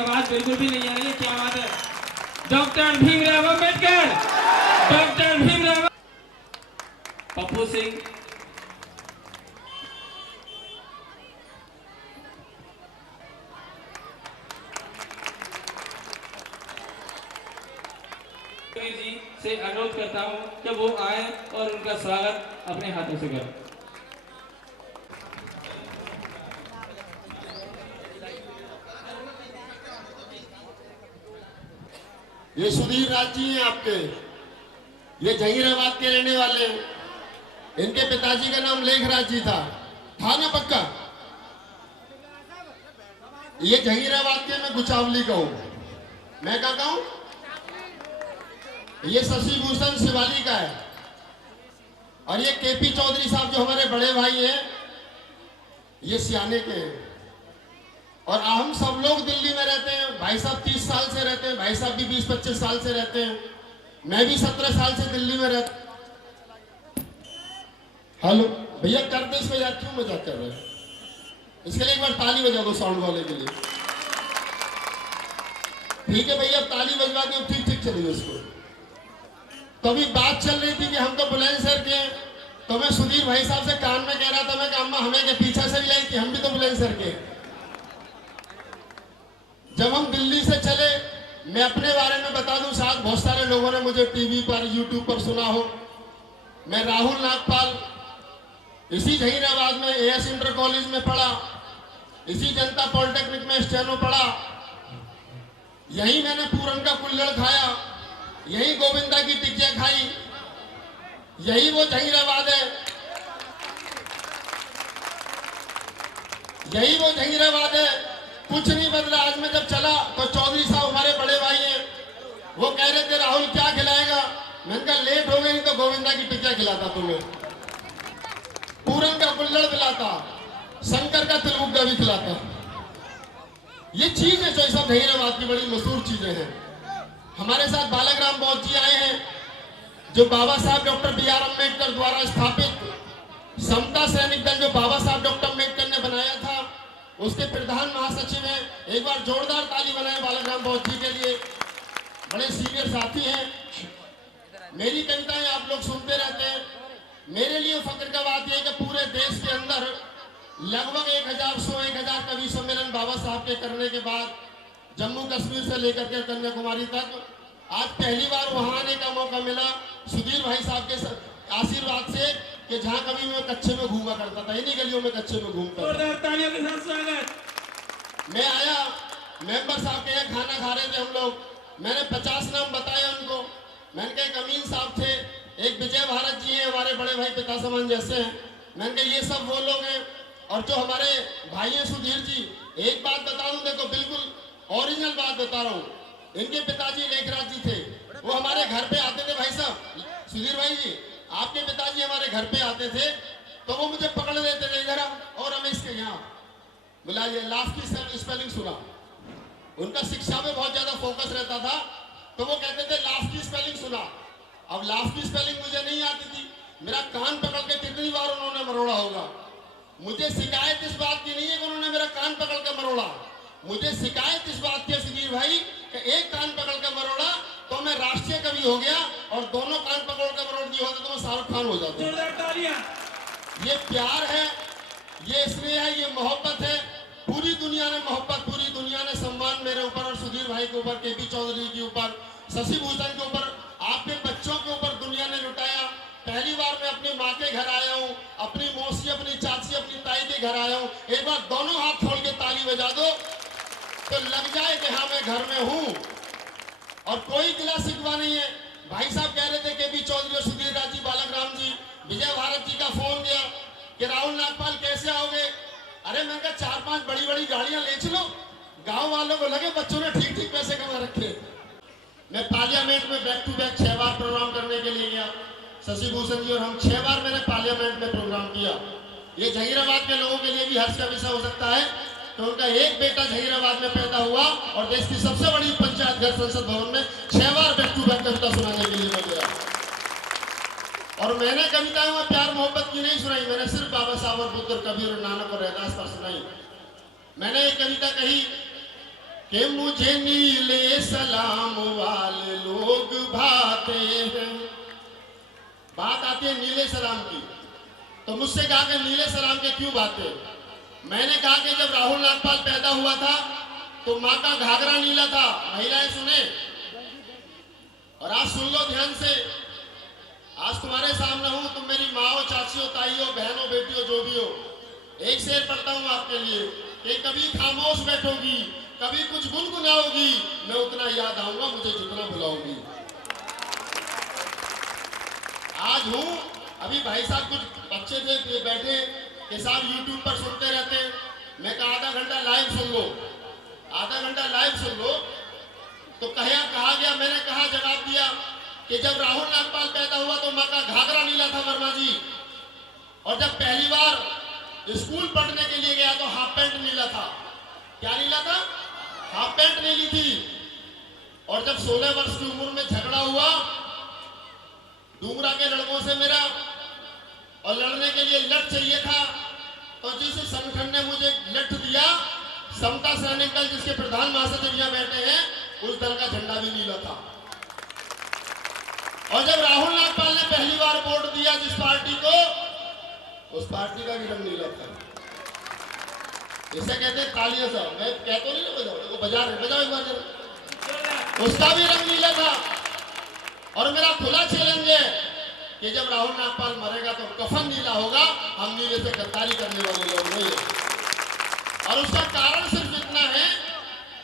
आवाज बिल्कुल भी नहीं आ रही है, क्या बात है। Doctor Bhimrao Ambedkar, doctor Bhimrao. पप्पू सिंह, जी से अनुरोध करता हूं कि वो आए और उनका स्वागत अपने हाथों से करें। ये सुधीर राज जी हैं आपके, ये जहीराबाद के रहने वाले हैं। इनके पिताजी का नाम लेखराज जी था ना पक्का? ये जहीराबाद के, मैं गुचावली का हूं। मैं क्या कहूं? ये शशि भूषण शिवाली का है और ये केपी चौधरी साहब जो हमारे बड़े भाई हैं, ये सियाने के हैं। और हम सब लोग दिल्ली में रहते हैं। भाई साहब 30 साल से रहते हैं, भाई साहब भी 20-25 साल से रहते हैं, मैं भी 17 साल से दिल्ली में रहता। हेलो भैया, कर दे इसको यार, क्यों मजाक कर रहे हैं? इसके लिए एक बार ताली बजा दो साउंड वाले के लिए। ठीक है भैया, ताली बजवा दो, ठीक ठीक चलिए उसको। तो अभी बात चल रही थी कि हम तो बुलंदशहर के हैं, तो मैं सुधीर भाई साहब से कान में कह रहा था, मैं अम्मा हमें के पीछे से भी आई थी, हम भी तो बुलंदशहर के। जब हम दिल्ली से चले, मैं अपने बारे में बता दूं, साथ बहुत सारे लोगों ने मुझे टीवी पर यूट्यूब पर सुना हो। मैं राहुल नागपाल, इसी जहीराबाद में एएस इंटर कॉलेज में पढ़ा, इसी जनता पॉलिटेक्निक में स्टेनो पढ़ा, यही मैंने पूरन का कुल्हड़ खाया, यही गोविंदा की टिक्कियां खाई, यही वो जहीराबाद है, यही वो जहीराबाद है। कुछ नहीं बदला। आज मैं जब चला तो चौधरी साहब हमारे बड़े भाई हैं, वो कह रहे थे राहुल क्या खिलाएगा? मैंने कहा लेट हो गई तो गोविंदा की टिक्कियां खिलाता तुम्हें, पूरन का कुल्हड़ खिलाता, शंकर का तिलबुग्गा भी खिलाता। ये चीज है जो सब जहीराबाद की बड़ी मशहूर चीजें हैं। हमारे साथ बालकराम बौद्ध जी आए हैं, जो बाबा साहब डॉक्टर बी.आर. अम्बेडकर द्वारा स्थापित समता सैनिक दल, जो बाबा साहब डॉक्टर अम्बेडकर ने बनाया था, उसके प्रधान महासचिव हैं। एक बार जोरदार ताली बनाएं बालकराम बौद्ध जी के लिए, बड़े सीनियर साथी हैं। मेरी कविताएं आप लोग सुनते रहते हैं। मेरे लिए फक्र का बात यह है कि पूरे देश के अंदर लगभग 1000 कवि सम्मेलन बाबा साहब के करने के बाद, जम्मू कश्मीर से लेकर के कन्याकुमारी तक, आज पहली बार वहां आने का मौका मिला सुधीर भाई साहब के आशीर्वाद से, कि जहां कभी मैं कच्चे में घूमा करता था, इन्हीं गलियों में कच्चे में घूमता था। मैं आया, मेंबर साहब के यहाँ खाना खा रहे थे हम लोग, मैंने 50 नाम बताए उनको। मैंने कहा एक अमीन साहब थे, एक विजय भारत जी हैं, हमारे बड़े भाई पिता समान जैसे हैं। मैंने कहा ये सब वो लोग हैं। और जो हमारे भाई हैं सुधीर जी, एक बात बता दूं, देखो बिल्कुल ओरिजिनल बात बता रहा हूँ, इनके पिताजी लेखराज जी थे, वो हमारे घर पे आते थे। भाई साहब सुधीर भाई जी, आपके पिताजी हमारे घर पे आते थे तो वो मुझे पकड़ लेते थे, इधर और रमेश के यहाँ बुलाइए, लास्ट की स्पेलिंग सुना। उनका शिक्षा में बहुत ज्यादा फोकस रहता था, तो वो कहते थे लास्ट की स्पेलिंग सुना। अब लास्ट की स्पेलिंग मुझे नहीं आती थी, मेरा कान पकड़ के कितनी बार उन्होंने मरोड़ा होगा। मुझे शिकायत इस बात की नहीं है कि उन्होंने मेरा कान पकड़ के मरोड़ा, मुझे शिकायत इस बात की सुधीर भाई कि एक कान पकड़ के मरोड़ा तो मैं राष्ट्रीय कवि हो गया, और दोनों कान पकड़ के मरोड़ दिए होते तो मैं शाहरुख खान हो जाता। ये प्यार है, ये स्नेह है, ये मोहब्बत है। पूरी दुनिया ने मोहब्बत, पूरी दुनिया ने सम्मान मेरे ऊपर और सुधीर भाई के ऊपर, केपी चौधरी के ऊपर, शशि भूषण के ऊपर, आपके बच्चों के ऊपर दुनिया ने लुटाया। पहली बार मैं अपनी माँ के घर आया हूँ, अपनी मौसी, अपनी चाची, अपनी ताई के घर आया हूँ। एक बार दोनों हाथ खोल के ताली बजा दो तो लग जाए कि हाँ मैं घर में हूँ। और कोई गिला शिकवा नहीं है। भाई साहब कह रहे थे केपी चौधरी और सुधीर राज जी, बालकराम जी, विजय भारत जी का फोन गया कि राहुल नागपाल कैसे आओगे? अरे मैं कहा 4-5 बड़ी बड़ी गाड़ियां ले चलो। गांव वालों को लगे बच्चों ने ठीक ठीक पैसे कमा रखे। मैं पार्लियामेंट में बैक टू बैक 6 बार प्रोग्राम करने के लिए गया, शशि भूषण जी और हम 6 बार मैंने पार्लियामेंट में प्रोग्राम किया। ये जहीराबाद के लोगों के लिए भी हर्ष का विषय हो सकता है तो उनका एक बेटा जहीराबाद में पैदा हुआ और देश की सबसे बड़ी पंचायत घर संसद भवन में 6 बार बैक टू बैक कविता सुनाने के लिए मैं गया। और मैंने कविताएं में प्यार मोहब्बत की नहीं सुनाई, मैंने सिर्फ बाबा साहब और बुद्ध और कबीर और नानक और रैदास पर सुनाई। मैंने एक कविता कही कि मुझे नीले सलाम वाले लोग भाते हैं। बात आती है नीले सलाम की, तो मुझसे कहा कि नीले सलाम के क्यों भाते? मैंने कहा कि जब राहुल नागपाल पैदा हुआ था तो माँ का घाघरा नीला था। महिलाएं सुने और आज सुन लो ध्यान से। आज तुम्हारे सामने हूं, तुम मेरी माँ हो, चाची हो, ताई हो, बहन हो, बेटी हो, जो भी हो। एक शेर पढ़ता हूं आपके लिए कि कभी खामोश बैठोगी, कभी कुछ गुनगुनाओगी, मैं उतना याद आऊंगा मुझे जितना बुलाओगी। आज हूं, अभी भाई साहब कुछ बच्चे थे बैठे कि साहब यूट्यूब पर सुनते रहते हैं। मैं कहा आधा घंटा लाइव सुन लो, आधा घंटा लाइव सुन लो। तो कहा गया, मैंने कहा जवाब दिया कि जब राहुल नागपाल पैदा हुआ तो माँ का घाघरा नीला था वर्मा जी, और जब पहली बार स्कूल पढ़ने के लिए गया तो हाफ पैंट नीला था। क्या नीला था? हाफ पैंट नीली थी। और जब 16 वर्ष की उम्र में झगड़ा हुआ डूंगरा के लड़कों से मेरा, और लड़ने के लिए लठ चाहिए था, तो जिस संगठन ने मुझे लठ दिया, समता सैनिक दल जिसके प्रधान महासचिव यहाँ बैठे हैं, उस दल का झंडा भी नीला था। और जब राहुल नागपाल ने पहली बार वोट दिया जिस पार्टी को, उस पार्टी का भी रंग नीला था। इसे कहते हैं तालियां साहब, मैं कहता नहीं ना बजाओ, बजा रहे, बजाओ एक बार जरा। उसका भी रंग नीला था। और मेरा खुला चैलेंज है कि जब राहुल नागपाल मरेगा तो कफन नीला होगा, हम नीले से गद्दारी करने वाले लोग नहीं है। और उसका कारण सिर्फ इतना है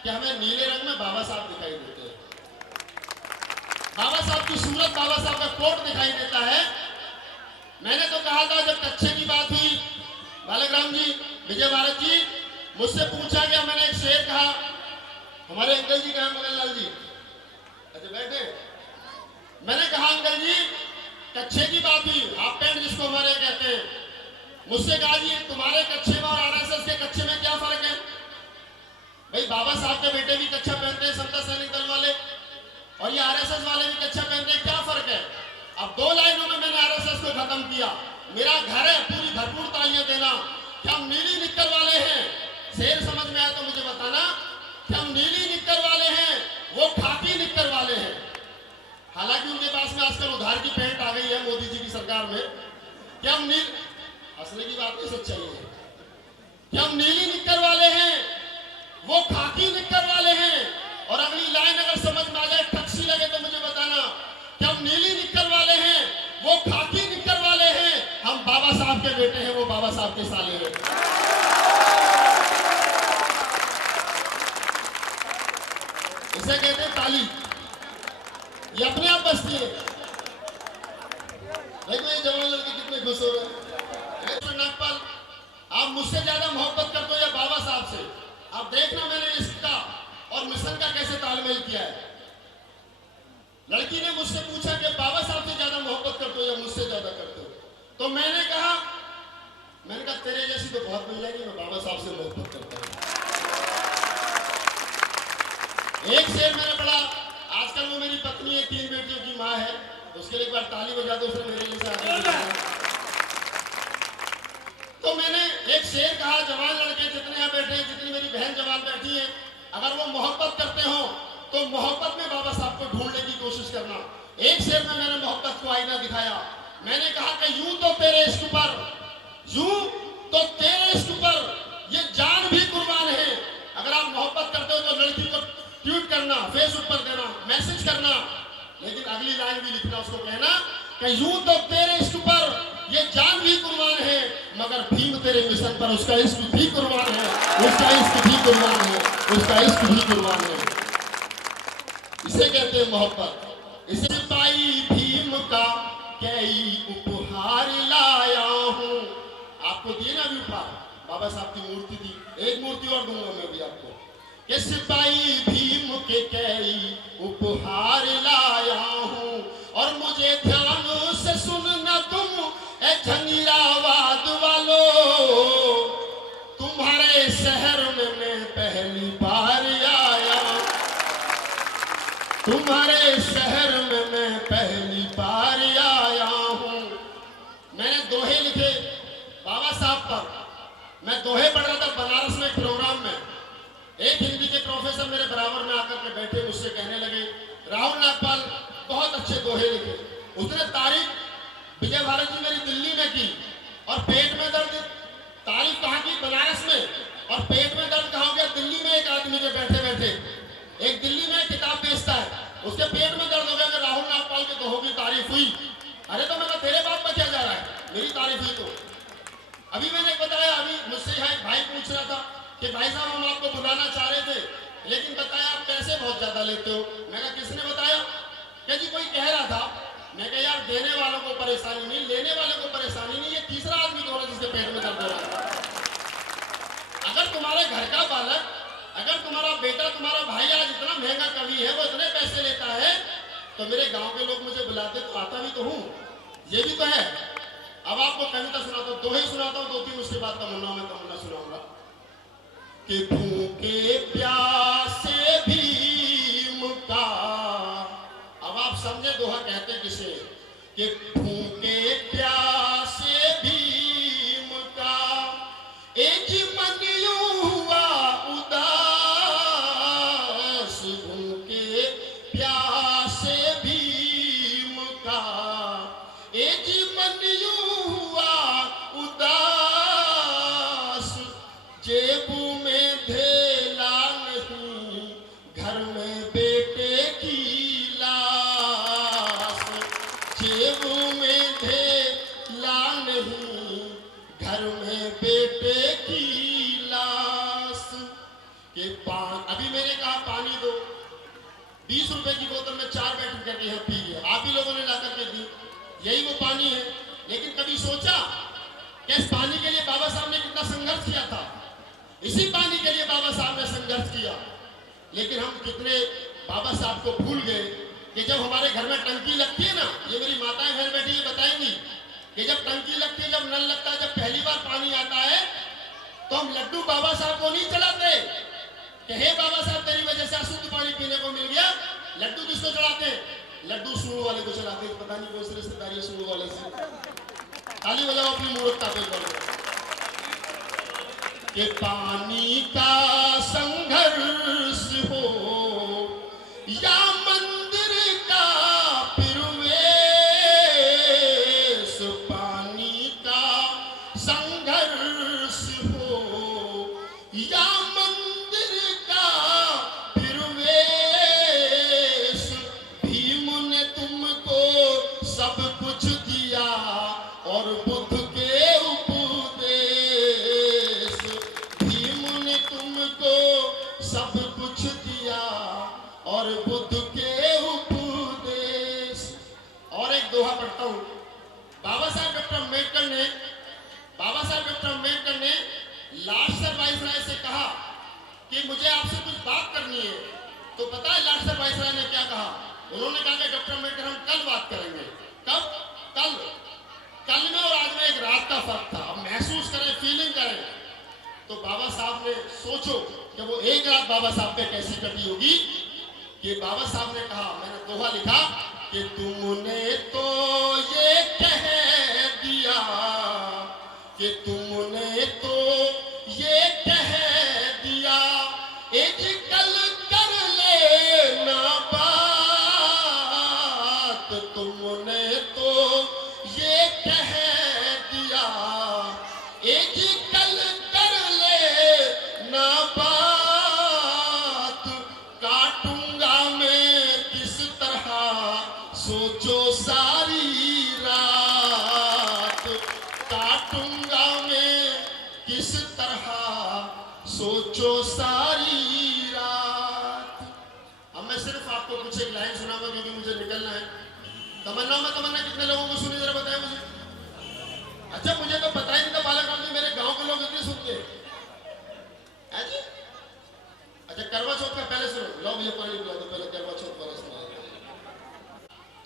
कि हमें नीले रंग में बाबा साहब दिखाई देते हैं। बाबा साहब की सूरत, बाबा साहब का कोट दिखाई देता है। मैंने तो कहा था जब कच्चे की बात हुई, बालकराम जी, विजय भारत जी, मुझसे पूछा गया, मैंने एक शेर कहा। हमारे अंकल जी कहा, मगनलाल जी अच्छा बैठे। मैंने कहा अंकल जी कच्चे की बात हुई, हाफ पैंट जिसको हमारे कहते हैं। मुझसे कहा जी तुम्हारे कच्चे में और आरएसएस के कच्चे में क्या फर्क है? भाई बाबा साहब के बेटे भी कच्चा पहनते हैं, समता सैनिक दल वाले, और ये आरएसएस वाले भी कच्चा पहनते हैं, क्या फर्क है? अब 2 लाइनों में मैंने आरएसएस को खत्म किया। मेरा घर है, पूरी भरपूर तालियां देना कि हम नीली निक्कर वाले हैं। शेर समझ में आया तो मुझे बताना कि हम नीली निक्कर वाले हैं, वो खाकी निक्कर वाले हैं। हालांकि उनके पास में आजकल उधार की पैंट आ गई है मोदी जी की सरकार में। कि हम हंसने की बात नहीं, सच्चाई है कि हम नीली निक्कर वाले हैं, वो खाकी निक्कर वाले हैं। और अगली लाइन अगर समझ में आ जाए, टक्सी लगे तो मुझे बताना कि हम नीली निक्कर वाले हैं, वो खाकी निक्कर वाले हैं। हम बाबा साहब के बेटे हैं, वो बाबा साहब के साले हैं। इसे कहते हैं ताली, ये अपने आप बजती है। देखो ये जवान लड़के कितने खुश हो रहे हैं। नागपाल, आप मुझसे ज्यादा मोहब्बत करते हो या बाबा साहब से? आप देखना मैंने इसका और मिशन का कैसे तालमेल किया है। लड़की ने मुझसे पूछा कि बाबा साहब से ज्यादा मोहब्बत करते हो या मुझसे ज्यादा करते हो? तो मैंने कहा तेरे जैसी तो बहुत मिल जाएगी, मैं बाबा साहब से मोहब्बत करता हूं। एक शेर मैंने पढ़ा, आजकल वो मेरी पत्नी है, 3 बेटियों की माँ है, उसके लिए एक बार ताली बजा दो, उसने मेरे लिए से तो मैंने एक शेर कहा, जवान लड़के जितने यहाँ बैठे हैं, जितनी मेरी बहन जवान बैठी है, अगर वो मोहब्बत करते हो तो मोहब्बत में बाबा साहब को ढूंढने की कोशिश करना। एक शेर में मैंने मोहब्बत को आईना दिखाया। मैंने कहा कि यूं तो तेरे इश्क पर, यूं तो तेरे इश्क पर ये जान भी कुर्बान है। अगर आप मोहब्बत करते हो तो लड़की को ट्वीट करना, फेसबुक पर देना, मैसेज करना, लेकिन अगली लाइन भी लिखना, उसको कहना कि यूं तो तेरे इश्क पर ये जान भी कुर्बान है, मगर भीम तेरे मिशन पर उसका इश्क भी कुर्बान है, उसका इश्क भी कुर्बान है, उसका इश्क भी कुर्बान है। इसे कहते हैं मोहब्बत। इसे सिपाही भीम का कई उपहार लाया हूं। आपको दिए ना भी उपहार, बाबा साहब की मूर्ति थी, एक मूर्ति और दूंगा मैं भी आपको। कि सिपाही भीम के कई उपहार लाया हूं, और मुझे ध्यान से सुनना तुम ए झंगियावाद वालों, तुम्हारे शहर में मैं पहली बार आया, तुम्हारे शहर में मैं पहली बार आया हूं। मैंने दोहे लिखे बाबा साहब पर। मैं दोहे पढ़ रहा था बनारस में एक प्रोग्राम में, एक हिंदी के प्रोफेसर सब मेरे बराबर में आकर के बैठे, मुझसे कहने लगे राहुल नागपाल बहुत अच्छे दोहे लिखे। उसने तारीफ विजय भारत जी मेरी दिल्ली में की, और पेट में दर्द तारीफ कहाँ की? बनारस में। और पेट में दर्द कहाँ हो गया? दिल्ली में। एक आदमी के बैठे बैठे, एक दिल्ली में किताब बेचता है, उसके पेट में दर्द हो गया कि राहुल नागपाल के दोहों की तारीफ हुई। अरे तो मैंने तेरे बात पर क्या जा रहा है, मेरी तारीफ हुई तो। अभी मैंने बताया, अभी मुझसे यहाँ एक भाई पूछ रहा था कि भाई साहब हम आपको बुलाना चाह रहे थे, लेकिन बताया आप पैसे बहुत ज्यादा लेते हो। मैं कहा किसने बताया? क्या जी कोई कह रहा था। मैं कहा यार देने वालों को परेशानी नहीं, लेने वाले को परेशानी नहीं। ये तीसरा आदमी कौन है जिसके पेट में दर्द हो रहा है? अगर तुम्हारे घर का बालक, अगर तुम्हारा बेटा, तुम्हारा भाई आज इतना महंगा कवि है, वो इतने पैसे लेता है, तो मेरे गांव के लोग मुझे बुलाते तो आता भी तो हूँ, ये भी तो है। अब आपको कविता सुनाता हूँ, दोहे सुनाता हूँ, 2-3 उसके बाद तमन्ना में तमन्ना सुनाऊंगा। कि भूखे प्यासे भीम का, अब आप समझे दोहा कहते किसे? कि भूखे प्यासे भीम का एक मन यूं हुआ उदास, भूखे प्यासे भीम का एक मन यूं हुआ उदास, जेबू में धेला नहीं, घर में बेटे की लाश, जेबू में धेला नहीं, घर में बेटे की लाश। के अभी मैंने कहा पानी दो, 20 रुपए की बोतल में 4 बैठ करके यहाँ पी लिया, आप ही लोगों ने ला करके दी, यही वो पानी है। लेकिन कभी सोचा कि इस पानी के लिए बाबा साहब ने कितना संघर्ष किया था? इसी पानी के लिए बाबा साहब ने संघर्ष किया। लेकिन हम कितने बाबा साहब को भूल गए कि जब हमारे घर में टंकी लगती है ना, ये मेरी माताएं घर बैठी ये बताएंगी कि जब टंकी लगती है, जब नल लगता है, जब पहली बार पानी आता है, तो हम लड्डू बाबा साहब को नहीं चढ़ाते कि हे बाबा साहब तेरी वजह से अशुद्ध पानी पीने को मिल गया। लड्डू किसको चढ़ाते हैं? लड्डू सूढ़ वाले को चढ़ाते हैं। पता नहीं कौन सी रिश्तेदारी सूढ़ वाले से। ताली बजाओ अपनी मूर्खता पे करो। कि पानी का संघर्ष हो या मंदिर का प्रवेश, पानी का संघर्ष हो या मंदिर का प्रवेश, भीम ने तुमको सब कुछ दिया और बुद्ध के उपदेश, भीम ने तुमको सब कुछ दिया और बुद्ध के उपदेश। और एक दोहा पढ़ता हूं। बाबा साहब डॉक्टर अम्बेडकर ने लॉर्ड सर वाइसराय से कहा कि मुझे आपसे कुछ बात करनी है। तो पता है लॉर्ड सर वाइसराय ने क्या कहा? उन्होंने कहा कि डॉक्टर अम्बेडकर हम कल बात करेंगे। कब? कल में और आज में एक रात का फर्क था। अब महसूस करें, फीलिंग करें। तो बाबा साहब ने सोचो कि वो एक रात बाबा साहब पे कैसी कटी होगी। कि बाबा साहब ने कहा, मैंने दोहा लिखा कि तुमने तो ये कह दिया, कि तुमने तो ये कह दिया, एक कल कर लेना बात, तुमने तो ये कह दिया, एक कल कर लेना बात, काटूंगा मैं किस तरह सोचो सारी रात, काटूंगा मैं किस तरह सोचो सारी रात। अब मैं सिर्फ आपको कुछ एक लाइन सुनाऊंगा क्योंकि मुझे निकलना है। तमन्ना में तमन्ना कितने लोगों को सुनी जरा बताएं मुझे। अच्छा मुझे तो पता ही नहीं था बालाघाट में मेरे गांव के लोग इतने सुनते हैं। अच्छा करवा चौथ का पहले सुनो, लो भैया पानी पिला दो, पहले करवा चौथ वाला सुना।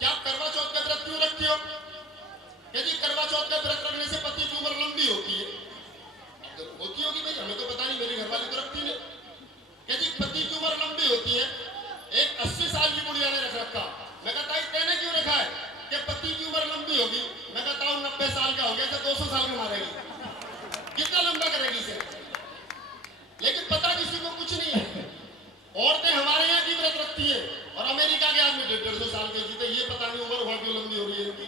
क्या आप करवा चौथ का व्रत क्यों रखते हो? क्या जी करवा चौथ का व्रत रखने से पति की उम्र लंबी होती है? होती होगी भाई, हमें तो पता नहीं, मेरी घरवाली तो रखती नहीं। क्या जी पति की उम्र लंबी होती है? एक 80 साल की बुढ़िया ने रख रखा। मैं कहता हूँ तेने क्यों रखा है? कि पति की उम्र लंबी होगी। मैं कहता हूँ 90 साल का हो गया तो 200 साल में मारेगी, कितना लंबा करेगी इसे? लेकिन पता किसी को कुछ नहीं है। और 150 साल के जीते, ये पता नहीं उम्र वहां क्यों लंबी हो रही है इनकी।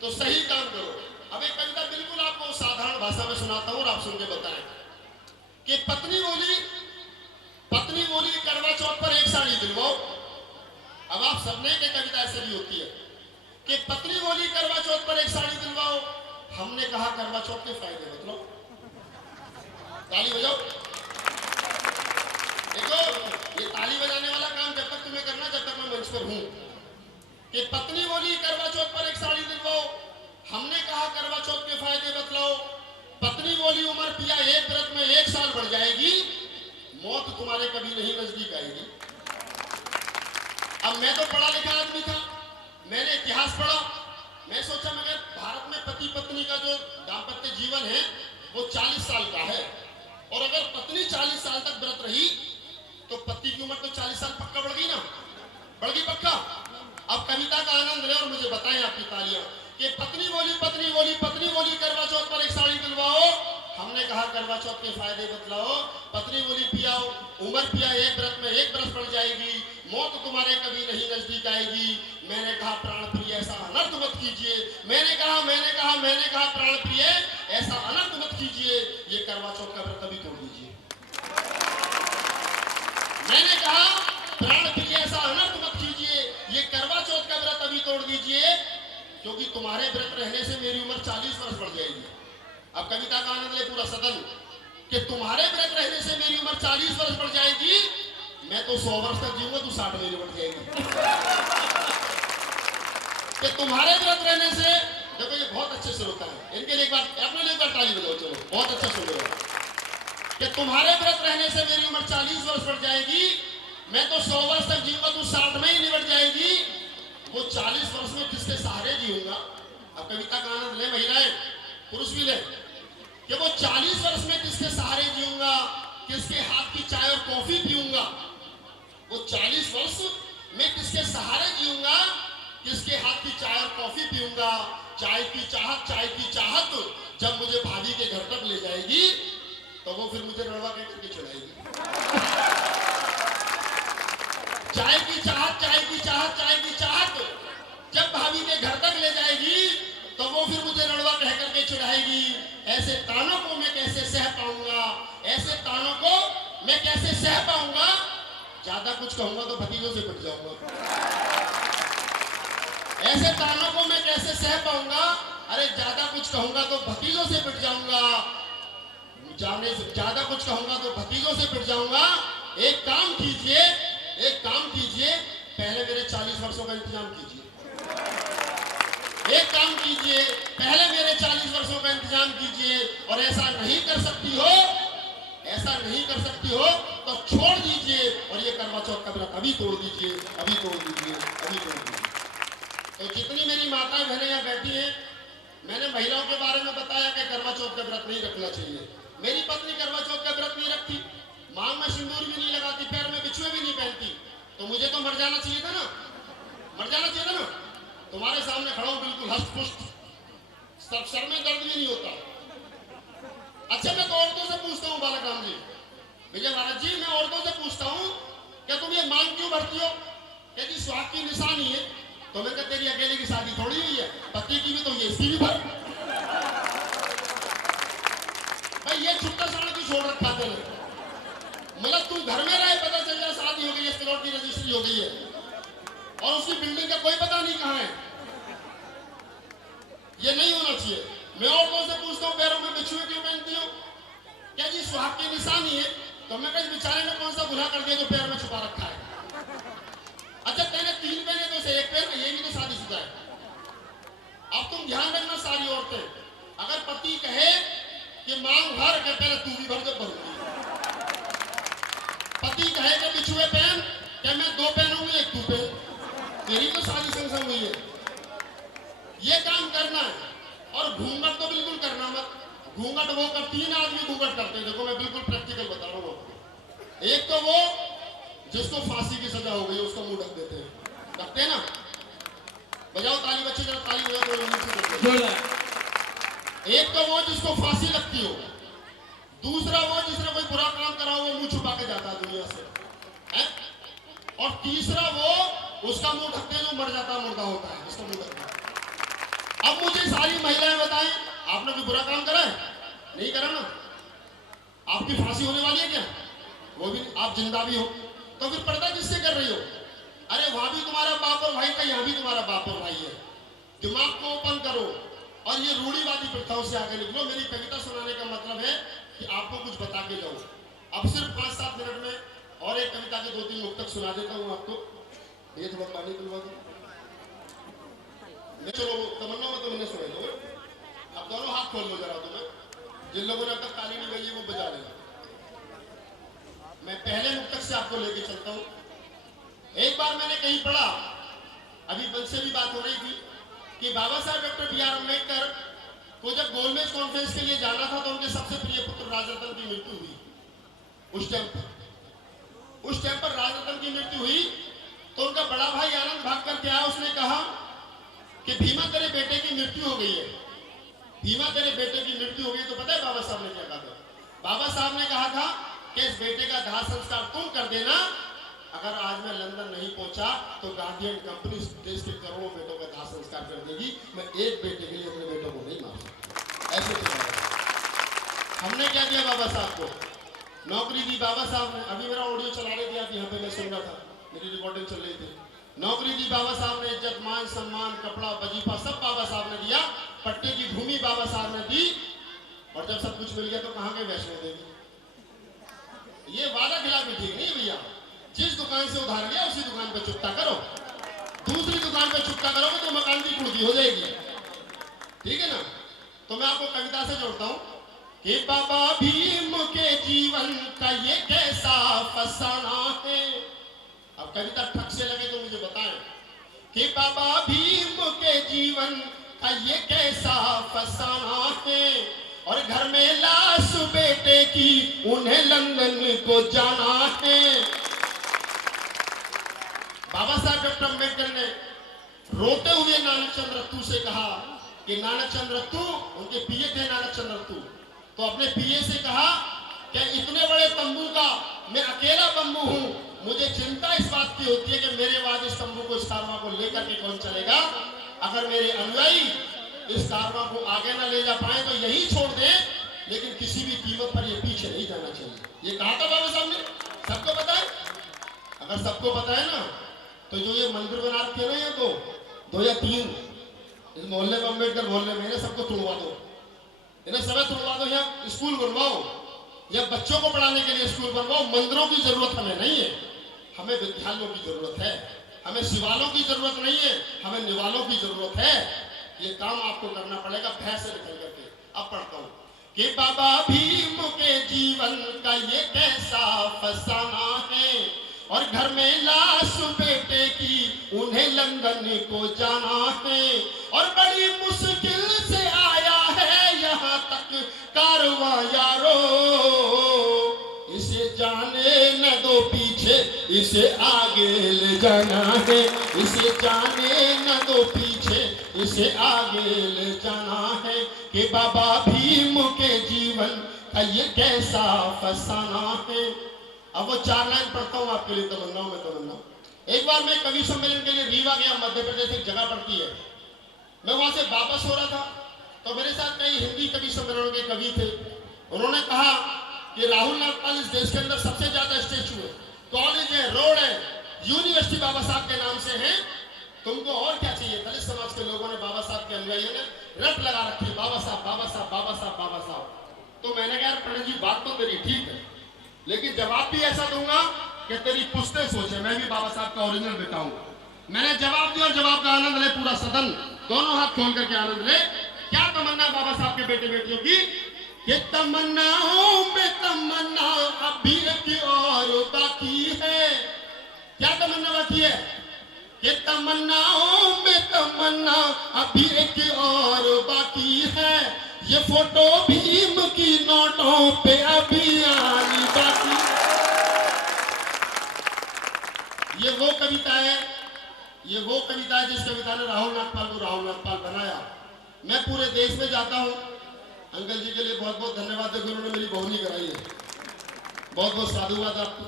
तो सही काम करो। अब एक कविता बिल्कुल आपको साधारण भाषा में सुनाता हूं और आप सुन के बताएं कि पत्नी बोली करवा चौथ पर एक साड़ी दिलवाओ। अब आप सबने के कविता ऐसे भी होती है कि पत्नी बोली करवा चौथ पर एक साड़ी दिलवाओ, हमने कहा करवा चौथ के फायदे बतलाओ। ताली बजाओ। देखो ये ताली बजाने वाला काम जब तक तुम्हें करना, जब तक मैं मंच पर हूं। कि पत्नी बोली करवा चौथ पर एक साड़ी दिलवाओ, हमने कहा करवा चौथ के फायदे बतलाओ। पत्नी बोली उम्र पिया एक व्रत में 1 साल बढ़ जाएगी, मौत तुम्हारे कभी नहीं नजदीक आएगी। अब मैं तो पढ़ा लिखा आदमी था, मैंने इतिहास पढ़ा, मैं सोचा मगर भारत में पति पत्नी का जो दाम्पत्य जीवन है वो 40 साल का है, और अगर पत्नी 40 साल तक व्रत रही तो पति की उम्र तो 40 साल पक्का बढ़ गई ना, बढ़ गई पक्का। अब कविता का आनंद ले और मुझे बताएं आपकी तालियां कि पत्नी बोली करवा चौथ पर एक साड़ी दिलवाओ, हमने कहा करवा चौथ के फायदे बतलाओ। पत्नी बोली पिया उम्र पिया एक व्रत में 1 बरस बढ़ जाएगी, मौत तुम्हारे कभी नहीं नजदीक आएगी। मैंने कहा प्राण प्रिय ऐसा अनर्थ मत कीजिए, मैंने कहा प्राण प्रिय ऐसा अनर्थ मत कीजिए, ये करवा चौथ का व्रत अभी तोड़ दीजिए। मैंने कहा प्राण प्रिय ऐसा अनर्थ मत कीजिए, ये करवा चौथ का व्रत अभी तोड़ दीजिए, क्योंकि तुम्हारे व्रत रहने से मेरी उम्र 40 वर्ष बढ़ जाएगी। अब कविता का आनंद ले पूरा सदन कि तुम्हारे व्रत रहने से मेरी उम्र 40 वर्ष बढ़ जाएगी, मैं तो 100 वर्ष तक जीऊंगा, तू 60 महीने बढ़ जाएगी। कि तुम्हारे व्रत रहने से, देखो ये बहुत अच्छे से होता है, इनके लिए एक बार अपने लिए एक बार ताली बजाओ, चलो बहुत अच्छा सुन रहे हो। कि तुम्हारे व्रत रहने से मेरी उम्र 40 वर्ष बढ़ जाएगी, मैं तो 100 वर्ष तक जीऊंगा, तू 60 में ही निबट जाएगी। वो 40 वर्ष में किसके सहारे जीऊंगा। अब कविता का आनंद ले महिलाएं पुरुष भी ले कि वो 40 वर्ष में किसके सहारे जीऊंगा, किसके हाथ की चाय और कॉफी पीऊंगा। वो 40 वर्ष में किसके सहारे जीऊंगा, किसके हाथ की चाय और कॉफी पीऊंगा। चाय की चाहत जब मुझे भाभी के घर तक ले जाएगी तो वो फिर मुझे रड़वा के करके चढ़ाएगी। चाय की चाहत जब भाभी के घर तक ले जाएगी तो वो फिर मुझे रड़वा कह करके चिढ़ाएगी। ऐसे तानों को मैं कैसे सह पाऊंगा, ज्यादा कुछ कहूंगा तो भतीजों से पिट जाऊंगा। ऐसे तानों को मैं कैसे सह पाऊंगा, अरे ज्यादा कुछ कहूंगा तो भतीजों से पिट जाऊंगा, ज्यादा कुछ कहूंगा तो भतीजों से पिट जाऊंगा। एक काम कीजिए, पहले मेरे 40 वर्षों का इंतजाम कीजिए। एक काम कीजिए, पहले मेरे 40 वर्षों का इंतजाम कीजिए, और ऐसा नहीं कर सकती हो तो छोड़ दीजिए, और ये करवा चौथ का व्रत अभी तोड़ दीजिए। तो जितनी मेरी माताएं बहनें यहाँ बैठी हैं, मैंने महिलाओं के बारे में बताया कि करवा चौथ का व्रत नहीं रखना चाहिए। मेरी पत्नी करवा चौथ का व्रत नहीं रखती, मांग में सिंदूर भी नहीं लगाती, पैर में बिछुए भी नहीं पहनती, तो मुझे तो मर जाना चाहिए था ना। तुम्हारे सामने खड़ा हूं बिल्कुल हष्ट पुष्ट, सर में दर्द भी नहीं होता। अच्छा मैं तो औरतों से पूछता हूँ बालक राम जी, विजय महाराज जी, मैं औरतों से पूछता हूँ क्या तुम ये मांग क्यों भरती हो? क्या जी सुहाग की निशानी है। तो मैं कहते तेरी अकेले की शादी थोड़ी हुई है, पति की भी तो ये, इसकी भी भर। भाई ये छुट्टा साड़ क्यों छोड़ रखा तेरे? मतलब तू घर में रहे, पता चल जाए शादी हो गई है, प्लॉट की रजिस्ट्री हो गई है, और उसकी बिल्डिंग का कोई पता नहीं कहाँ है। ये नहीं होना चाहिए। मैं औरतों से पूछता हूँ पैरों में बिछुए क्यों पहनती हो? क्या जी सुहाग की निशानी है। तो मैं कहीं बेचारे ने कौन सा गुनाह कर दिया जो पैर में छुपा रखा है? अच्छा तेने 3 पहने तो से 1 पहन, ये भी तो शादीशुदा है। अब तुम ध्यान रखना सारी औरतें, अगर पति कहे कि मांग भर के, पहले तू भी भर, जब भरूंगी। पति कहे कि बिछुए पहन, क्या मैं 2 पहनूंगी 1 तू पहन, तेरी तो शादी संग हुई है। ये काम करना है, और घूंघट तो बिल्कुल करना मत। घूंघट वो कर, 3 आदमी घूंघट करते हैं, देखो मैं बिल्कुल प्रैक्टिकल बता रहा हूँ। एक तो वो जिसको फांसी की सजा हो गई उसका मुंह ढक देते हैं, रखते हैं ना। बजाओ ताली बच्चे, जरा ताली बजाओ तो। एक तो वो जिसको फांसी लगती हो, दूसरा वो जिसने कोई बुरा काम करा हो, वो मुंह छुपा के जाता है दुनिया से है? और तीसरा वो उसका मुंह ढकते जो मर जाता मुर्दा होता है, उसका मुंह ढकता। अब मुझे सारी महिलाएं बताएं, आपने कोई बुरा काम करा है? नहीं करा ना? आपकी फांसी होने वाली है क्या? वो भी आप जिंदा भी हो, तो फिर पर्दा किससे कर रही हो? अरे वहां भी तुम्हारा बाप और भाई था, यहाँ भी तुम्हारा बाप और भाई है। दिमाग को ओपन करो और ये रूढ़िवादी प्रथाओं से आगे निकलो। मेरी कविता सुनाने का मतलब है कि आपको कुछ बता के जाऊं। अब सिर्फ 5-7 मिनट में और एक कविता के 2-3 मुक्तक सुना देता हूं आपको। ये थोड़ा पानी पिलवा दो। चलो तमन्ना में तो मैंने सुना दो। अब दोनों हाथ खोल लो जरा, तुम्हें जिन लोगों ने अब तक ताली नहीं बजी वो बजा लेना। मैं पहले मुक्तक से आपको लेके चलता हूं। एक बार मैंने कहीं पढ़ा, अभी बल से भी बात हो रही थी, कि बाबा साहब डॉक्टर बी आर अम्बेडकर को जब गोलमेज कॉन्फ्रेंस के लिए जाना था तो उनके सबसे प्रिय पुत्र राजरत्न की मृत्यु हुई। उस टाइम पर राजरत्न की मृत्यु हुई तो उनका बड़ा भाई आनंद भाग करके आया। उसने कहा कि भीमा तेरे बेटे की मृत्यु हो गई है। भीमा तेरे बेटे की मृत्यु हो गई। तो पता है बाबा साहब ने क्या कहा था? बाबा साहब ने कहा था कि इस बेटे का दाह संस्कार तुम कर देना। अगर आज मैं लंदन नहीं पहुंचा तो गांधी एंड कंपनी देश के करोड़ों बेटों का दाह संस्कार कर देगी। मैं एक बेटे के लिए अपने बेटों को नहीं मार सकता। ऐसे तो हमने क्या दिया बाबा साहब को? नौकरी दी बाबा साहब ने। अभी मेरा ऑडियो चला रहे थे आप, यहाँ पे मैं सुन रहा था, मेरी रिकॉर्डिंग चल रही थी। नौकरी दी बाबा साहब ने, इज्जत मान सम्मान कपड़ा वजीफा सब बाबा साहब ने दिया। पट्टे की भूमि बाबा साहब ने दी। और जब सब कुछ मिल गया तो कहाँ गए वैष्णो देवी? ये वादा खिलाफी ठीक नहीं भैया। जिस दुकान से उधार लिया उसी दुकान पे चुकता करो। दूसरी दुकान पे चुकता करोगे तो मकान की कुर्दी हो जाएगी। ठीक है ना? तो मैं आपको कविता से जोड़ता हूं कि बाबा भीम के जीवन का ये कैसा फसाना है। अब कविता ठक से लगे तो मुझे बताएं कि बाबा भीम के जीवन का ये कैसा फसाना है। और घर में लाश बेटे की उन्हें लंदन को जाना है। बाबा साहब डॉक्टर अम्बेडकर ने रोते हुए नानक चंद्र रत्तू से कहा कि नानक चंद्र रत्तू, उनके पीए थे नानक चंद्र रत्तू, तो अपने पीए से कहा कि इतने बड़े तंबू का मैं अकेला बम्बू हूं। मुझे चिंता इस बात की होती है कि मेरे बाद इस तंबू को, इस कारवां को लेकर के कौन चलेगा। अगर मेरे अनुयायी इस कारवां को आगे ना ले जा पाए तो यही छोड़ दें, लेकिन किसी भी कीमत पर ये पीछे नहीं जाना चाहिए। ये कहा था बाबा साहब ने। सबको पता है? अगर सबको पता है ना तो जो ये मंदिर बना रखे ना, ये 2 या 3 इस मोहल्ले में, अम्बेडकर मोहल्ले में, इन्हें सबको तोड़वा दो। इन्हें सब तोड़वा दो। यहाँ स्कूल बनवाओ या बच्चों को पढ़ाने के लिए स्कूल बनवाओ। मंदिरों की जरूरत हमें नहीं है, हमें विद्यालयों की जरूरत है। हमें शिवालयों की जरूरत नहीं है, हमें निवालों की जरूरत है। ये काम आपको करना पड़ेगा भय से निकल करके। अब पढ़ता हूं कि बाबा भीम के जीवन का ये कैसा फसाना है। और घर में लाश बेटे की उन्हें लंदन को जाना है। और बड़ी मुश्किल से आया है यहाँ तक कारवां यारो। इसे जाने न दो पीछे, इसे आगे ले जाना है। इसे जाने न दो पीछे, इसे आगे ले जाना है। कि बाबा भीम के जीवन का ये कैसा फसाना है। अब वो 4 लाइन पढ़ता हूं आपके लिए, तमन्नाओं में तमन्ना। एक बार मैं कवि सम्मेलन के लिए रीवा गया, मध्य प्रदेश एक जगह पड़ती है। मैं वहां से वापस हो रहा था तो मेरे साथ कई हिंदी कवि सम्मेलनों के कवि थे। उन्होंने कहा कि राहुल नागपाल इस देश के अंदर सबसे ज्यादा स्टेचू है, कॉलेज है, रोड है, यूनिवर्सिटी बाबा साहब के नाम से है। तुमको और क्या चाहिए? दलित समाज के लोगों ने, बाबा साहब के अनुयायियों ने रट लगा रखी, बाबा साहब बाबा साहब बाबा साहब बाबा साहब। तो मैंने कहा पंडित जी बात तो मेरी ठीक है, लेकिन जवाब भी ऐसा दूंगा कि तेरी पुश्ते सोचे मैं भी बाबा साहब का ओरिजिनल बेटा हूं। मैंने जवाब दिया और जवाब का आनंद ले पूरा सदन, दोनों हाथ खोल करके आनंद ले। क्या तमन्ना बाबा साहब के बेटे बेटियों की? कि तमन्नाओं में तमन्ना अभी एक और बाकी है। क्या तमन्ना बाकी है? कि तमन्नाओं में तमन्ना अभी एक और बाकी है। ये फोटो भीम की नोटों पे अभी आनी बाकी। ये वो कविता है, ये वो कविता है जिस कविता ने राहुल नागपाल को राहुल नागपाल बनाया। मैं पूरे देश में जाता हूं। अंकल जी के लिए बहुत बहुत धन्यवाद है, उन्होंने मेरी बहुनी कराई है। बहुत बहुत साधुवाद आपको।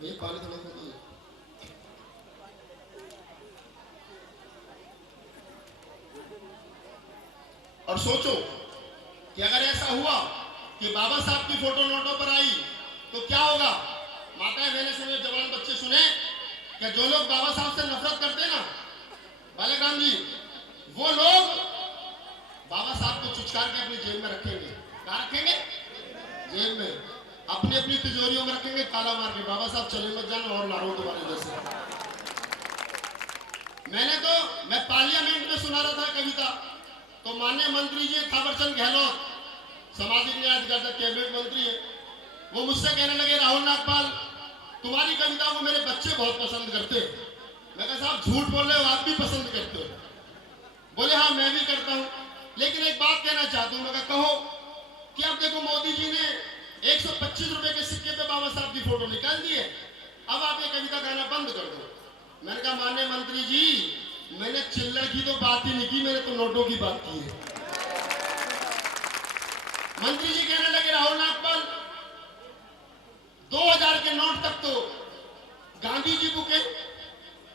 भैया पानी थोड़ा सा और सोचो कि अगर ऐसा हुआ कि बाबा साहब की फोटो नोटों पर आई तो क्या होगा। माताएं बहनें सुने, जवान बच्चे सुने कि जो लोग बाबा साहब से नफरत करते हैं ना बालाराम जी, वो लोग बाबा साहब को चुचकार के अपनी जेब में रखेंगे। कहाँ रखेंगे? जेब में, अपनी अपनी तिजोरियों में रखेंगे, ताला मार के। बाबा साहब चले मत जाना और लारो तुम्हारे जैसे। मैं पार्लियामेंट में सुना रहा था कविता, तो माननीय मंत्री जी थावरचंद गहलोत, सामाजिक न्याय अधिकारिता कैबिनेट मंत्री है, वो मुझसे कहने लगे राहुल नागपाल तुम्हारी कविता को मेरे बच्चे बहुत पसंद करते हैं। मैं कहा साहब झूठ बोल रहे हो, आप भी पसंद करते हो। बोले हाँ मैं भी करता हूं, लेकिन एक बात कहना चाहता हूं। मैं कहा कहो। कि अब देखो मोदी जी ने 125 रुपए के सिक्के पे बाबा साहब की फोटो निकाल दी है, अब आप ये कविता गाना बंद कर दो। मैंने कहा माननीय मंत्री जी, मैंने चिल्लर की तो बात ही नहीं की, मैंने तो नोटों की बात की है। मंत्री जी कहने लगे राहुल नागपाल 2000 के नोट तक तो गांधी जी बुके।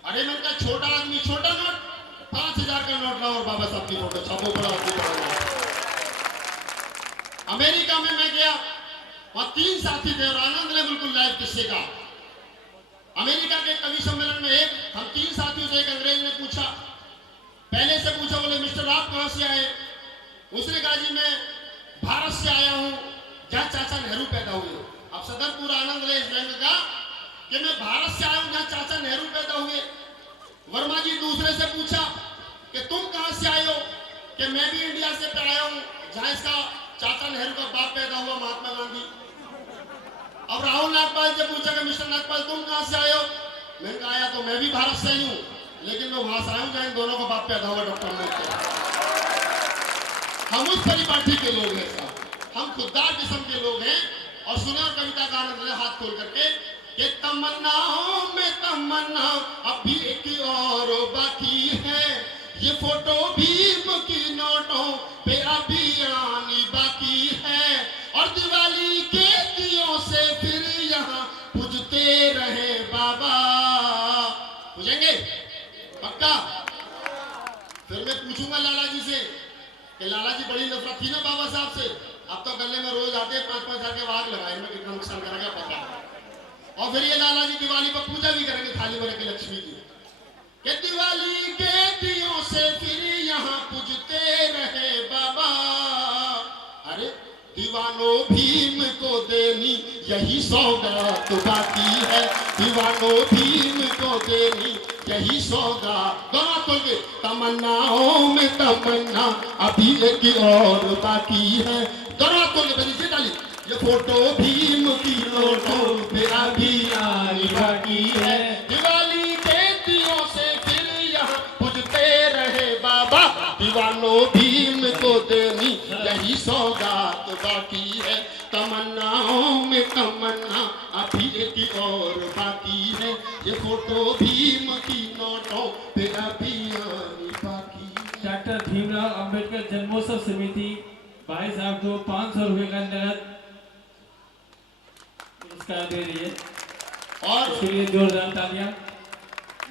अरे मैंने कहा छोटा आदमी छोटा नोट, 5000 का नोट लाओ और बाबा साहब की फोटो छापो, बड़ा आदमी बड़ा। अमेरिका में मैं गया, वहां 3 साथी थे और आनंद ने बिल्कुल लाइव किस्से का। अमेरिका के कवि सम्मेलन में हम 3 साथियों से एक अंग्रेज ने पूछा, पहले से पूछा, बोले मिस्टर आप कहां से आए? उसने कहा जी मैं भारत से आया हूं जहां चाचा नेहरू पैदा हुए। अब सदरपुर आनंद ने इस रंग का कि मैं भारत से आया हूं जहां चाचा नेहरू पैदा हुए। वर्मा जी दूसरे से पूछा कि तुम कहां से आए हो? कि मैं भी इंडिया से आया हूं जहां इसका चाचा नेहरू का बाप पैदा हुआ, महात्मा गांधी। अब राहुल नागपाल से पूछा कि मिस्टर नागपाल तुम कहां से आए हो? मैंने कहा आया तो मैं भी भारत से ही हूं, लेकिन मैं वहां से आया हूं जहां इन दोनों का बाप पैदा हुआ, डॉक्टर अम्बेडकर। हम उस परिपाटी के लोग हैं साहब, हम खुददार किस्म के लोग हैं। और सुने और कविता का आनंद ले हाथ खोल करके कि तमन्नाओं में तमन्ना अभी एक और बाकी है, ये फोटो भीम की नोटों पे अभी आनी बाकी है, और दिवाली के दियों से फिर यहाँ पूजते रहे बाबा। पूजेंगे पक्का? फिर मैं पूछूंगा लाला जी से कि लाला जी बड़ी नफरत थी ना बाबा साहब से, अब तो गले में रोज आते 5-5 हजार के वाग लगाए, इनमें कितना नुकसान करेगा पता है। और फिर ये लाला जी दिवाली पर पूजा भी करेंगे थाली में रखे लक्ष्मी की, कि दिवाली के दियों से फिर यहाँ पूजते रहे बाबा। अरे दीवानो भीम को देनी यही सौगात बाकी है, दीवानो भीम को देनी यही सौगात। दोनों खोल के तमन्नाओं में तमन्ना अभी एक और बाकी है। दोनों खोल के बनी से डाली, ये फोटो भीम की नोटों पे अभी आनी बाकी है, दिवाली के दियों से फिर यहाँ पूजते रहे बाबा। दीवानो भीम को देनी यही सौगात बाकी है, तमन्नाओं में तमन्ना अभी एक और बाकी है, ये फोटो भीम की नोटों पे अभी आनी बाकी है। डॉक्टर भीमराव अंबेडकर जन्मोत्सव समिति भाई साहब को 500 रुपए का नगद पुरस्कार दे रही है, और उसके लिए जोरदार तालियां।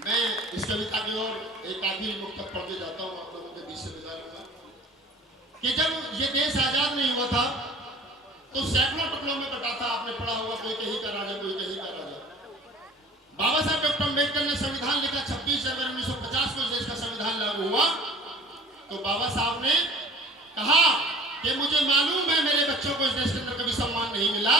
मैं इस कविता की ओर एक आखिरी नुक्ता पढ़ते जाता हूँ, आप लोगों के बीच से विदा लूंगा। कि जब ये देश आजाद नहीं हुआ था तो सैकड़ों टुकड़ों में बटा था, आपने पढ़ा होगा, कोई कहीं का राजा कोई कहीं का राजा। बाबा साहब डॉक्टर अम्बेडकर ने संविधान लिखा, 26 जनवरी 1950 को देश का संविधान लागू हुआ। तो बाबा साहब ने कहा कि मुझे मालूम है मेरे बच्चों को इस देश के अंदर कभी सम्मान नहीं मिला,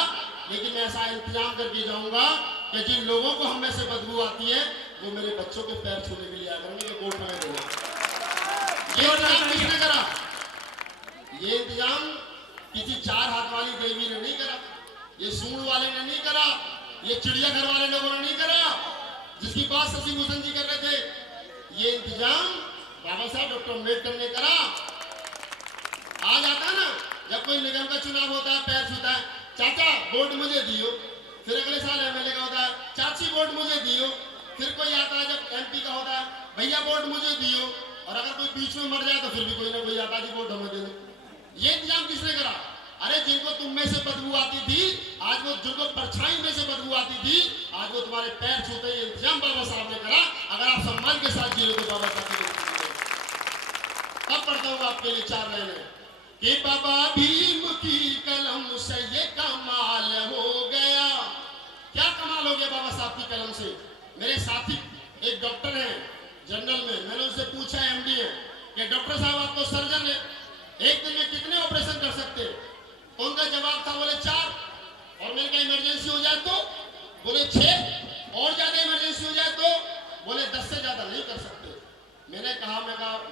लेकिन मैं ऐसा इंतजाम करके जाऊंगा कि जिन लोगों को हम में से बदबू आती है वो मेरे बच्चों के पैर छूने के लिए आ करेंगे, वोट लगाएंगे। ये इंतजाम किसने करा? ये इंतजाम किसी 4 हाथ वाली देवी ने नहीं करा, ये सूंड वाले ने नहीं करा, ये चिड़ियाघर वाले लोगों ने नहीं करा, जिसकी बात शशि भूषण जी कर रहे थे। ये इंतजाम बाबा साहब डॉक्टर अम्बेडकर ने करा। आज आता ना जब कोई निगम का चुनाव होता है, पैर छूता है, चाचा वोट मुझे दियो। फिर अगले साल एमएलए का होता है, चाची वोट मुझे दियो। फिर कोई आता है जब एमपी का होता है, भैया वोट मुझे दियो। और अगर कोई बीच में मर जाए तो फिर भी कोई ना कोई आता जी वोट हमें दे दो। ये इंतजाम किसने करा? अरे जिनको तुम में से बदबू आती थी, आज वो जिनको परछाई में से बदबू आती थी, आज वो तुम्हारे पैर छूते। ये इंतजाम बाबा साहब ने करा। अगर आप सम्मान के साथ जियो तो बाबा साहब की। अब पढ़ता हूँ आपके लिए 4 लाइनें। कि बाबा भीम की कलम से ये कमाल हो गया। क्या कमाल हो गया बाबा साहब की कलम से? मेरे साथी एक डॉक्टर हैं जनरल में, मैंने उनसे पूछा, एमडी है, कि डॉक्टर साहब आप तो सर्जन है, एक दिन में कितने ऑपरेशन कर सकते? तो उनका जवाब था, बोले 4, और मैंने कहा इमरजेंसी हो जाए तो? बोले 6, और ज्यादा इमरजेंसी हो जाए तो? बोले 10 से ज्यादा नहीं कर सकते। मैंने कहा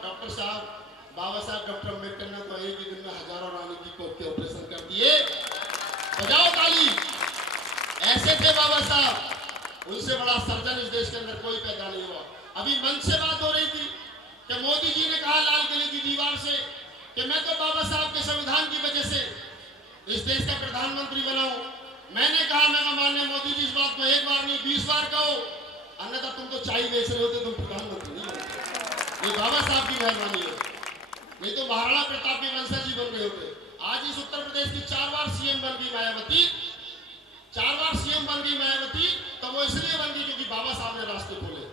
डॉक्टर साहब, बाबा साहब डॉक्टर अम्बेडकर ने तो एक ही दिन में हजारों रानी की कोख के ऑपरेशन कर दिए, बजाओ ताली। ऐसे थे बाबा साहब, उनसे बड़ा सर्जन इस देश के अंदर कोई पैदा नहीं हुआ। अभी मंच से बात हो रही थी कि मोदी जी ने कहा लाल किले की दीवार से कि मैं तो बाबा साहब के संविधान की वजह से इस देश का प्रधानमंत्री बना हूं। मैंने कहा माननीय मोदी जी, इस बात को एक बार नहीं 20 बार कहो, अन्यथा तुम तो चाय बेच रहे होते, तुम प्रधानमंत्री नहीं बनते। ये बाबा साहब की मेहरबानी है, नहीं तो महाराणा प्रताप के वंशज जी बन रहे होते। आज इस उत्तर प्रदेश की 4 बार सीएम बन गई मायावती, 4 बार सीएम बन गई मायावती, तो वो इसलिए बन गई क्योंकि बाबा साहब ने रास्ते खोले,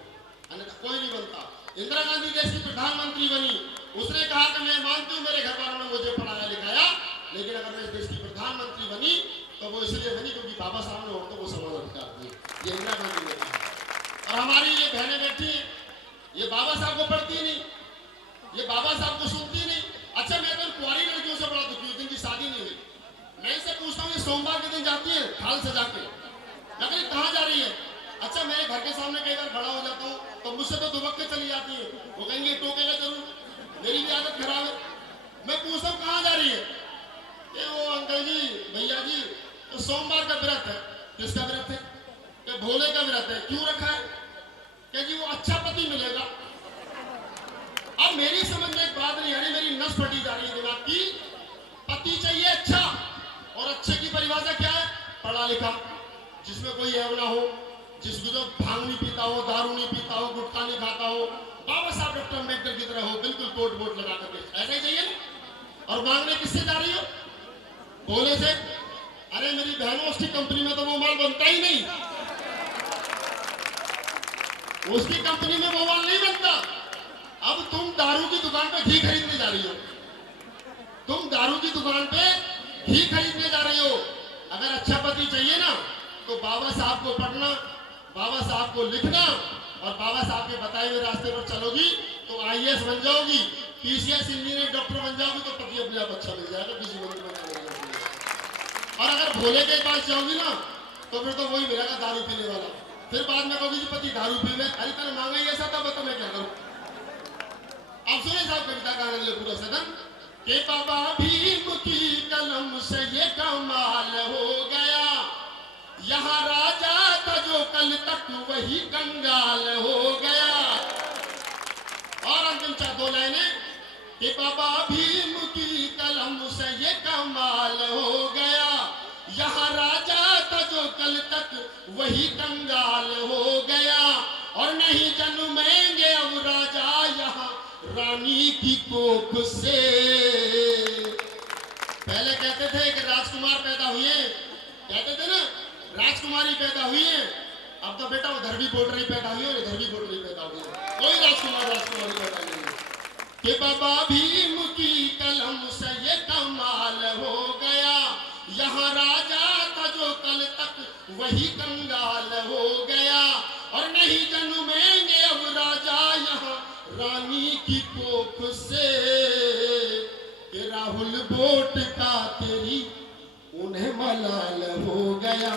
अन्यथा कोई नहीं बनता। इंदिरा गांधी देश की प्रधानमंत्री बनी, उसने कहा कि मैं मानती हूँ मेरे घर वालों ने मुझे पढ़ाया लिखाया, लेकिन अगर मैं इस देश की प्रधानमंत्री बनी तो वो इसलिए बनी क्योंकि बाबा साहब ने औरतों को समान अधिकार दिए। ये इंदिरा गांधी ने कहा। और हमारी ये बहनें बैठी हैं, ये बाबा साहब को पढ़ती नहीं, ये बाबा साहब को सुनती नहीं। अच्छा, मैं तो कुंवारी लड़कियों से बड़ा दुखी हूँ जिनकी शादी नहीं हुई। मैं इनसे पूछता हूँ, ये सोमवार के दिन जाती है थाल सजा के, मैं कहाँ जा रही है? अच्छा, मेरे घर के सामने कई बार खड़ा हो जाता हूँ तो मुझसे तो दुबक के चली जाती है, वो कहेंगे टोकेगा जरूर, मेरी भी आदत खराब है। मैं पूछता हूँ कहाँ जा रही है? ये वो अंकल जी, भैया जी, तो सोमवार का व्रत है। किसका व्रत है? कि भोले का व्रत है। क्यों रखा है? क्या जी वो अच्छा पति मिलेगा। अब मेरी समझ में एक बात नहीं आ रही, मेरी नस फटी जा रही है दिमाग की। पति चाहिए अच्छा, और अच्छे की परिभाषा क्या है? पढ़ा लिखा, जिसमें कोई ऐब ना हो, जिसको जो भांग नहीं पीता हो, दारू नहीं पीता हो, गुटखा नहीं खाता हो, बाबा साहब डॉक्टर अम्बेडकर की तरह हो, बिल्कुल कोट वोट लगा करके, ऐसा ही चाहिए ना। और मांगने किससे जा रही हो? भोले से। अरे मेरी बहनों, उसकी कंपनी में तो वो माल बनता ही नहीं, उसकी कंपनी में वो माल नहीं बनता। अब तुम दारू की दुकान पे घी खरीदने जा रही हो, तुम दारू की दुकान पे घी खरीदने जा रही हो। अगर अच्छा पति चाहिए ना तो बाबा साहब को पढ़ना, बाबा साहब को लिखना, और बाबा साहब के बताए हुए रास्ते पर चलोगी तो आईएएस बन जाओगी, पीसीएस इंजीनियर, डॉक्टर बन जाओगी, तो पति अपने आप अच्छा मिल जाएगा, किसी मंदिर में चले जाओगी। और अगर भोले के पास जाओगी ना तो फिर तो वही मिलेगा दारू पीने वाला। फिर बाद में कहोगी पति दारू पी ले, अरे तेरे मांगा ही ऐसा था, बता मैं क्या करूं। अब सुने साहब कविता का आनंद ले पूरा सदन के बाबा भीम की कलम से ये कमाल हो गया, यहाँ राजा था जो कल तक वही कंगाल हो गया। और अंतिम 2 लाइनें कि बाबा भीम की कलम से ये कमाल हो गया, यहाँ राजा था जो कल तक वही कंगाल हो गया, और नहीं जन्मेंगे अब राजा यहाँ रानी की कोख से। पहले कहते थे कि राजकुमार पैदा हुए, कहते थे ना राजकुमारी पैदा हुई है, अब तो बेटा उधर भी पोटरी पैदा हुई और इधर भी पोटरी पैदा हुई है, कोई राजकुमार राजकुमारी पैदा नहीं है। कि बाबा भीम की कलम से ये कमाल हो गया, यहाँ राजा था जो कल तक वही कंगाल हो गया, और नहीं जन्मेंगे अब राजा यहाँ रानी की कोख से। कि राहुल वोट का तेरी उन्हें मलाल हो गया,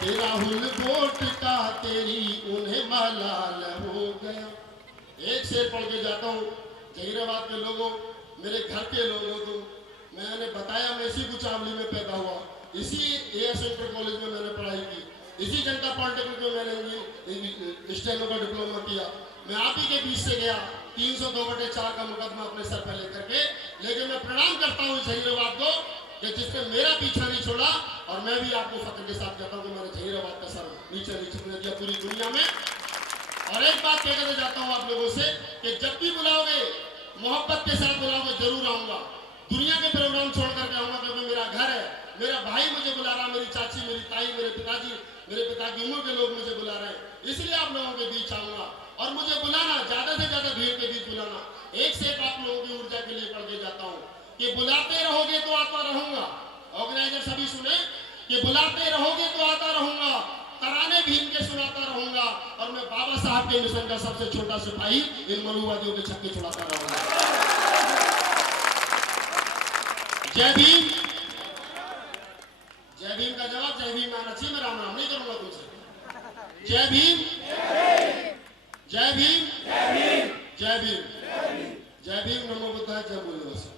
कि राहुल वोट का तेरी उन्हें मलाल हो गया। एक शेर पढ़ के जाता हूँ, जहीराबाद के लोगों, मेरे घर के लोगों को मैंने बताया, मैं इसी कुचावली में पैदा हुआ, इसी एएस इंटर कॉलेज में मैंने पढ़ाई की, इसी जनता पॉलिटेक्निक में मैंने स्टेनो का डिप्लोमा किया। मैं आप ही के बीच से गया, 302/4 का मुकदमा अपने सर पर लेकर के, लेकिन मैं प्रणाम करता हूँ जहीराबाद को कि जिसने मेरा पीछा नहीं छोड़ा, और मैं भी आपको फख्र के साथ कहता हूँ कि मैंने जहीराबाद का सर नीचे नहीं छूने दिया पूरी दुनिया में। और एक बात कह कर जाता हूँ आप लोगों से कि जब भी बुलाओगे मोहब्बत के साथ बुलाओगे, जरूर आऊंगा। दुनिया के प्रोग्राम छोड़ करके आऊंगा क्योंकि मेरा घर है, मेरा भाई मुझे बुला रहा, मेरी चाची, मेरी ताई, मेरे पिताजी, मेरे पिता की उम्र के लोग मुझे बुला रहे हैं, इसलिए आप लोगों के बीच आऊंगा। और मुझे बुलाना, ज्यादा से ज्यादा भीड़ के बीच बुलाना। एक से आप लोगों की ऊर्जा के लिए पढ़ के जाता हूँ। कि बुलाते रहोगे तो आता रहूंगा। ऑर्गेनाइजर सभी सुने कि बुलाते रहोगे तो आता रहूंगा, तराने भीम के सुनाता रहूंगा, और मैं बाबा साहब के मिशन का सबसे छोटा सिपाही इन मनुवादियों के छक्के छुड़ाता रहूंगा। जय भीम। जय भीम का जवाब जय भीम आना चाहिए। मैं राम राम नहीं करूंगा तुमसे। जय भीम, जय भीम, जय भीम, जय भीम, नमो बुद्धाय, जय बोले।